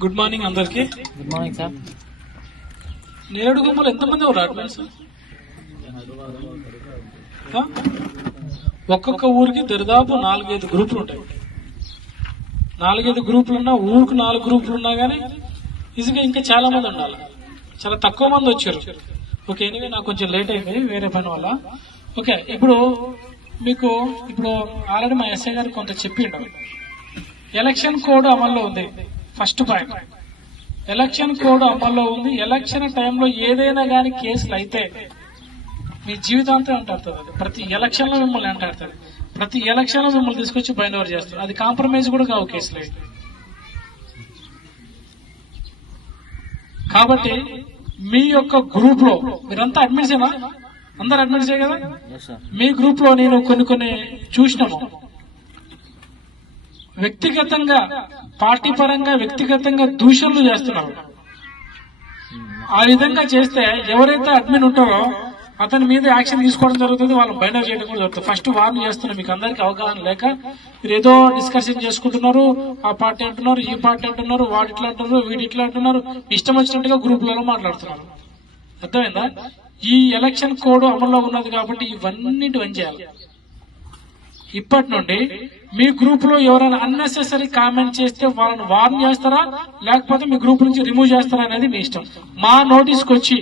Good morning అందరికి. Good morning sir. నేరేడు గుమ్మలు ఎంతమంది ఉన్నారు అడ్మిన్స్? ఒక్కొక్క ఊరికి దరిదాపు 4-5 గ్రూపులు ఉంటాయి. 4-5 గ్రూపులు ఉన్నా, ఊరికి 4 గ్రూపులు ఉన్నా గానీ ఈజీగా ఇంకా చాలా మంది ఉండాలి. చాలా తక్కువ మంది వచ్చారు. ఓకే, ఎనివే నాకు కొంచెం లేట్ అయింది వేరే పని వల్ల. ఓకే, ఇప్పుడు ఆల్రెడీ మా ఎస్ఐ గారు కొంత చెప్పిండు. ఎలక్షన్ కోడ్ అమల్లో ఉంది. ఫస్ట్ పాయింట్, ఎలక్షన్ కోడ్ అమల్లో ఉంది. ఎలక్షన్ టైంలో ఏదైనా గానీ కేసులు అయితే మీ జీవితాంతం అంటాడుతుంది. ప్రతి ఎలక్షన్ లో మిమ్మల్ని అంటాడుతుంది. ప్రతి ఎలక్షన్ లో మిమ్మల్ని తీసుకొచ్చి బైండ్ ఓవర్ చేస్తారు. అది కాంప్రమైజ్ కూడా కావు కేసులు. కాబట్టి మీ యొక్క గ్రూప్ లో మీరంతా అడ్మిట్సేనా? అందరు అడ్మిట్సే కదా? మీ గ్రూప్ లో నేను కొన్ని చూసినాము. వ్యక్తిగతంగా, పార్టీ పరంగా వ్యక్తిగతంగా దూషణలు చేస్తున్నారు. ఆ విధంగా చేస్తే ఎవరైతే అడ్మిన్ ఉంటారో అతని మీద యాక్షన్ తీసుకోవడం జరుగుతుంది. వాళ్ళు బైండ్ అవుట్ చేయడం కూడా జరుగుతుంది. ఫస్ట్ వార్న్ చేస్తున్నారు. మీకు అందరికి అవగాహన లేక మీరు ఏదో డిస్కషన్ చేసుకుంటున్నారు. ఆ పార్టీ అంటున్నారు, ఈ పార్టీ అంటున్నారు, వాడు ఇట్లా అంటున్నారు, వీడు ఇట్లా అంటున్నారు, ఇష్టం వచ్చినట్టుగా గ్రూపులలో మాట్లాడుతున్నారు. అర్థమైందా? ఈ ఎలక్షన్ కోడ్ అమల్లో ఉన్నది కాబట్టి ఇవన్నిటి బంద్ చేయాలి. ఇప్పటి నుండి మీ గ్రూప్ లో ఎవరైనా అన్నెసెసరీ కామెంట్ చేస్తే వాళ్ళని వార్న్ చేస్తారా, లేకపోతే మీ గ్రూప్ నుంచి రిమూవ్ చేస్తారా అనేది మీ ఇష్టం. మా నోటీస్ కి వచ్చి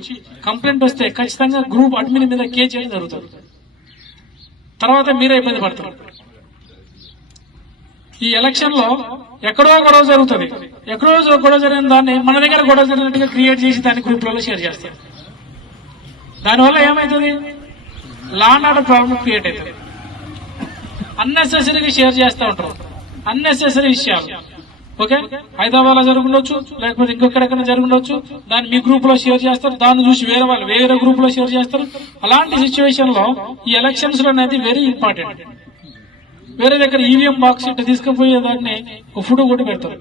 కంప్లైంట్ వస్తే ఖచ్చితంగా గ్రూప్ అడ్మిన్ మీద కేసు చేయడం జరుగుతుంది. తర్వాత మీరే ఇబ్బంది పడతారు. ఈ ఎలక్షన్ లో ఎక్కడో గొడవ జరుగుతుంది. ఎక్కడో గొడవ జరిగిన దాన్ని మన దగ్గర గొడవ జరిగినట్టుగా క్రియేట్ చేసి దాన్ని గ్రూప్లలో షేర్ చేస్తారు. దానివల్ల ఏమవుతుంది? Law and order problem create అవుతుంది. అన్నెసెసరీగా షేర్ చేస్తూ ఉంటారు అన్నెసెసరీ విషయాలు. ఓకే, హైదరాబాద్ లో జరుగుండొచ్చు, లేకపోతే ఇంకొకడెక్కడ జరుగుండొచ్చు. దాన్ని మీ గ్రూప్ లో షేర్ చేస్తారు. దాన్ని చూసి వేరే వాళ్ళు వేరే గ్రూప్ లో షేర్ చేస్తారు. అలాంటి సిచ్యువేషన్ లో ఈ ఎలక్షన్స్ లో అనేది వెరీ ఇంపార్టెంట్. వేరే దగ్గర ఈవీఎం బాక్స్ ఇట్లా తీసుకుపోయే దాన్ని ఫోటో కొట్టి పెడతారు.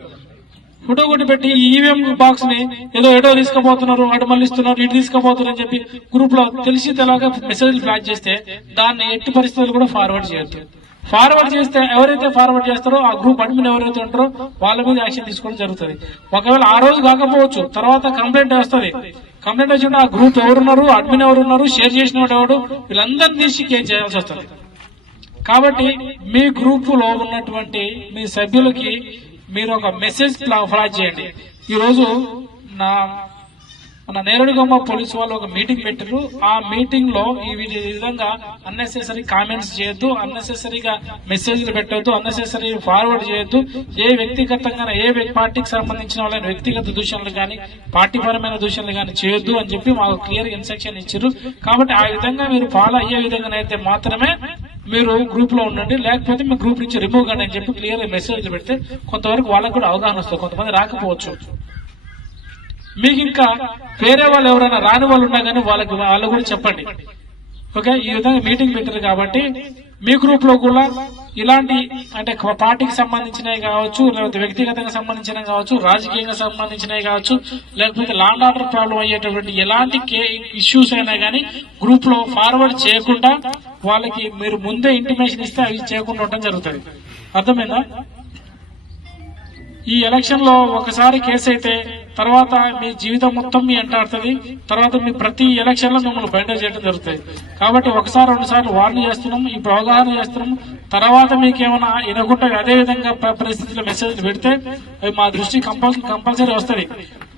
ఫోటో కొట్టి పెట్టి ఈ ఈవీఎం బాక్స్ ని ఏదో తీసుకుపోతున్నారు, అటు మళ్ళిస్తున్నారు, ఇటు తీసుకుపోతున్నారు అని చెప్పి గ్రూప్ లో తెలిసి తెలవక మెసేజ్ ఫ్లాష్ చేస్తే దాన్ని ఎట్టి పరిస్థితులు కూడా ఫార్వర్డ్ చేయొద్దు. ఫార్వర్డ్ చేస్తే ఎవరైతే ఫార్వర్డ్ చేస్తారో ఆ గ్రూప్ అడ్మిన్ ఎవరైతే ఉంటారో వాళ్ళ మీద యాక్షన్ తీసుకోవడం జరుగుతుంది. ఒకవేళ ఆ రోజు కాకపోవచ్చు, తర్వాత కంప్లైంట్ వస్తుంది. కంప్లైంట్ వచ్చినప్పుడు ఆ గ్రూప్ ఎవరున్నారు, అడ్మిన్ ఎవరున్నారు, షేర్ చేసిన వాడు ఎవడు, వీళ్ళందరినీ తీసి కేసు చేయాల్సి వస్తుంది. కాబట్టి మీ గ్రూప్ లో ఉన్నటువంటి మీ సభ్యులకి మీరు ఒక మెసేజ్ ఫ్లాష్ చేయండి. ఈ రోజు మన నేరేడుగొమ్మ పోలీసు వాళ్ళు ఒక మీటింగ్ పెట్టారు. ఆ మీటింగ్ లో ఈ విధంగా అన్నెసెసరీ కామెంట్స్ చేయొద్దు, అన్నెసెసరీగా మెసేజ్లు పెట్టొద్దు, అన్నెసెసరీ ఫార్వర్డ్ చేయొద్దు. ఏ వ్యక్తిగతంగా ఏ పార్టీకి సంబంధించిన వాళ్ళని వ్యక్తిగత దూషణలు గానీ పార్టీ పరమైన దూషణలు గానీ చేయొద్దు అని చెప్పి మాకు క్లియర్ ఇన్స్ట్రక్షన్ ఇచ్చారు. కాబట్టి ఆ విధంగా మీరు ఫాలో అయ్యే విధంగా అయితే మాత్రమే మీరు గ్రూప్ లో ఉండండి, లేకపోతే మీ గ్రూప్ నుంచి రిమూవ్ కండి అని చెప్పి క్లియర్ మెసేజ్లు పెడితే కొంతవరకు వాళ్ళకు కూడా అవగాహన వస్తుంది. కొంతమంది రాకపోవచ్చు. మీకు ఇంకా వేరే వాళ్ళు ఎవరైనా రాని వాళ్ళు ఉన్నా కానీ వాళ్ళు కూడా చెప్పండి. ఓకే, ఈ విధంగా మీటింగ్ పెట్టారు కాబట్టి మీ గ్రూప్ లో కూడా ఇలాంటి అంటే పార్టీకి సంబంధించినవి కావచ్చు, లేకపోతే వ్యక్తిగతంగా సంబంధించినవి కావచ్చు, రాజకీయంగా సంబంధించినవి కావచ్చు, లేకపోతే లా అండ్ ఆర్డర్ ప్రాబ్లం అయ్యేటటువంటి ఎలాంటి ఇష్యూస్ అయినా కానీ గ్రూప్ లో ఫార్వర్డ్ చేయకుండా వాళ్ళకి మీరు ముందే ఇంటిమేషన్ ఇస్తే అవి చేయకుండా ఉండటం జరుగుతుంది. అర్థమైందా? ఈ ఎలక్షన్ లో ఒకసారి కేసు అయితే తర్వాత మీ జీవితం మొత్తం మీ అంటాడుతుంది. తర్వాత మీ ప్రతి ఎలక్షన్ లో మిమ్మల్ని బయట చేయడం జరుగుతుంది. కాబట్టి 1-2 సార్లు వార్న్ చేస్తున్నాం, ఇప్పుడు అవగాహన చేస్తున్నాం. తర్వాత మీకేమైనా వినకుండా అదే విధంగా పరిస్థితుల్లో మెసేజ్ పెడితే అవి మా దృష్టి కంపల్సరీ వస్తుంది.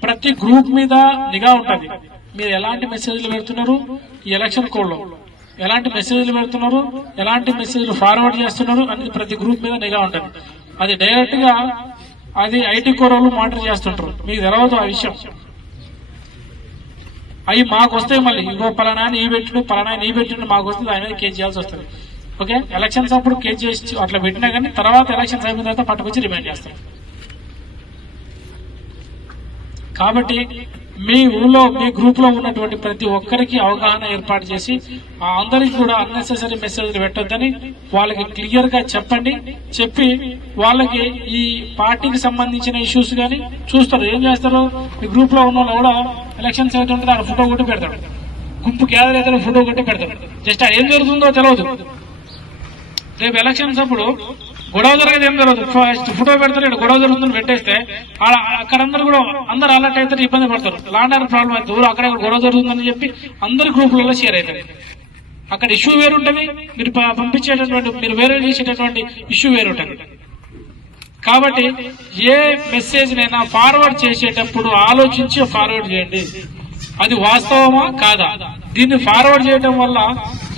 ప్రతి గ్రూప్ మీద నిఘా ఉంటుంది. మీరు ఎలాంటి మెసేజ్లు పెడుతున్నారు, ఈ ఎలక్షన్ కోడ్ లో ఎలాంటి మెసేజ్లు పెడుతున్నారు, ఎలాంటి మెసేజ్లు ఫార్వర్డ్ చేస్తున్నారు అనేది ప్రతి గ్రూప్ మీద నిఘా ఉంటుంది. అది డైరెక్ట్ గా అది ఐటీ కోరలు మానిటర్ చేస్తుంటారు. మీకు తెలవదు ఆ విషయం. అవి మాకు వస్తాయి. మళ్ళీ ఇంకో పలానా ఈ పెట్టిండు మాకు వస్తుంది, దాని మీద కేసు చేయాల్సి వస్తుంది. ఓకే, ఎలక్షన్స్ అప్పుడు కేసు చేసి అట్లా పెట్టినా కానీ తర్వాత ఎలక్షన్స్ అయిపోయిన తర్వాత పట్టుకొచ్చి రిమైండ్ చేస్తారు. కాబట్టి మీ ఊళ్ళో మీ గ్రూప్ లో ఉన్నటువంటి ప్రతి ఒక్కరికి అవగాహన ఏర్పాటు చేసి అందరికి కూడా అన్నెసెసరీ మెసేజ్లు పెట్టొద్దని వాళ్ళకి క్లియర్ గా చెప్పండి. చెప్పి వాళ్ళకి ఈ పార్టీకి సంబంధించిన ఇష్యూస్ గానీ చూస్తారు. ఏం చేస్తారు, మీ గ్రూప్ లో ఉన్న వాళ్ళు కూడా ఎలక్షన్స్ అవుతుంటే ఆ ఫోటో కొట్టి పెడతాడు. గుంపు గ్యాదర్ అయితే ఫోటో కొట్టి పెడతాడు. జస్ట్ ఏం జరుగుతుందో తెలియదు. రేపు ఎలక్షన్స్ అప్పుడు గొడవ జరిగేది ఏం జరగదు. ఫోటో పెడతారు, గొడవ జరుగుతుంది పెట్టేస్తే అక్కడ అందరూ అలర్ట్ అయితే ఇబ్బంది పడతారు. లాండ్ ఆర్డర్ ప్రాబ్లం అయితే అక్కడ గొడవ జరుగుతుందని చెప్పి అందరి గ్రూపులలో షేర్ అవుతారు. అక్కడ ఇష్యూ వేరుంటది, మీరు పంపించేటటువంటి మీరు వేరే చేసేటటువంటి ఇష్యూ వేరుంటది. కాబట్టి ఏ మెసేజ్ నైనా ఫార్వర్డ్ చేసేటప్పుడు ఆలోచించి ఫార్వర్డ్ చేయండి. అది వాస్తవమా కాదా, దీన్ని ఫార్వర్డ్ చేయడం వల్ల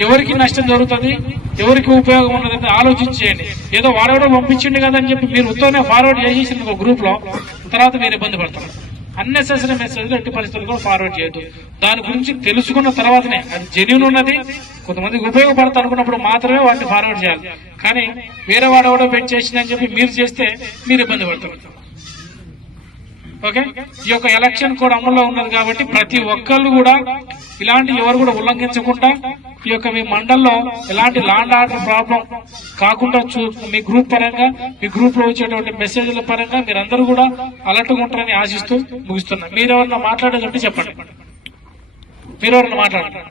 ఎవరికి నష్టం జరుగుతుంది, ఎవరికి ఉపయోగం ఉన్నదని ఆలోచించేయండి. ఏదో వాడెవడో పంపించింది కదా అని చెప్పి మీరు ఉత్తనే ఫార్వర్డ్ చేసేసిన ఒక గ్రూప్ లో తర్వాత మీరు ఇబ్బంది పడతారు. అన్నెసెసరీ మెసేజ్ ఎట్టి పరిస్థితులు కూడా ఫార్వర్డ్ చేయొద్దు. దాని గురించి తెలుసుకున్న తర్వాతనే అది జెన్యూన్ ఉన్నది, కొంతమందికి ఉపయోగపడతా అనుకున్నప్పుడు మాత్రమే వాటిని ఫార్వర్డ్ చేయాలి. కానీ వేరే వాడెవడో పెట్టి చేసిందని చెప్పి మీరు చేస్తే మీరు ఇబ్బంది పడతారు. ఓకే, ఈ యొక్క ఎలక్షన్ కోడ్ అమల్లో ఉన్నది కాబట్టి ప్రతి ఒక్కళ్ళు కూడా ఇలాంటి ఎవరు కూడా ఉల్లంఘించకుండా ఈ యొక్క మీ మండల్లో ఎలాంటి లాండ్ ఆర్డర్ ప్రాబ్లం కాకుండా మీ గ్రూప్ పరంగా మీ గ్రూప్ లో వచ్చేటువంటి మెసేజ్ల పరంగా మీరందరూ కూడా అలర్ట్ గా ఉంటారని ఆశిస్తూ ముగిస్తున్నా. మీరెవరన్నా మాట్లాడేదంటే చెప్పండి. మీరెవరన్నా మాట్లాడండి.